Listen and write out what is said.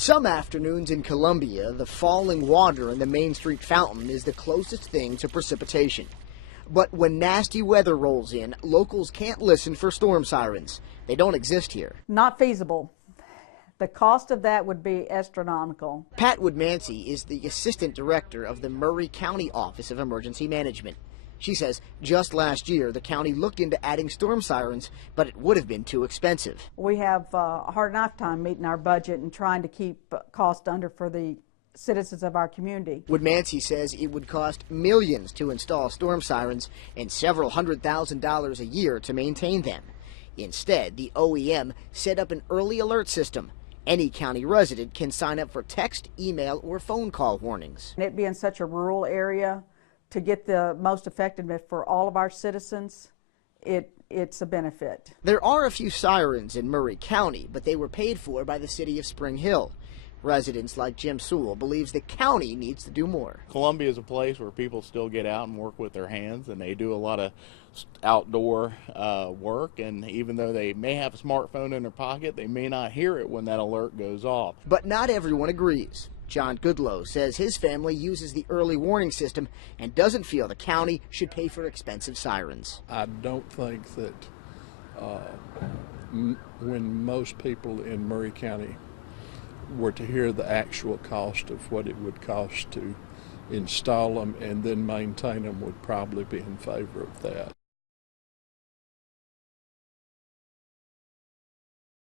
Some afternoons in Columbia, the falling water in the Main Street fountain is the closest thing to precipitation. But when nasty weather rolls in, locals can't listen for storm sirens. They don't exist here. Not feasible. The cost of that would be astronomical. Pat Woodmansey is the assistant director of the Murray County Office of Emergency Management. She says just last year the county looked into adding storm sirens, but it would have been too expensive. We have a hard enough time meeting our budget and trying to keep costs under for the citizens of our community. Woodmansey says it would cost millions to install storm sirens and several $100,000 a year to maintain them. Instead, the OEM set up an early alert system. Any county resident can sign up for text, email, or phone call warnings. And it being such a rural area, to get the most effectiveness for all of our citizens, it's a benefit. There are a few sirens in Murray County, but they were paid for by the city of Spring Hill. Residents like Jim Sewell believes the county needs to do more. Columbia is a place where people still get out and work with their hands, and they do a lot of outdoor work, and even though they may have a smartphone in their pocket, they may not hear it when that alert goes off. But not everyone agrees. John Goodlow says his family uses the early warning system and doesn't feel the county should pay for expensive sirens. I don't think that when most people in Murray County were to hear the actual cost of what it would cost to install them and then maintain them, would probably be in favor of that.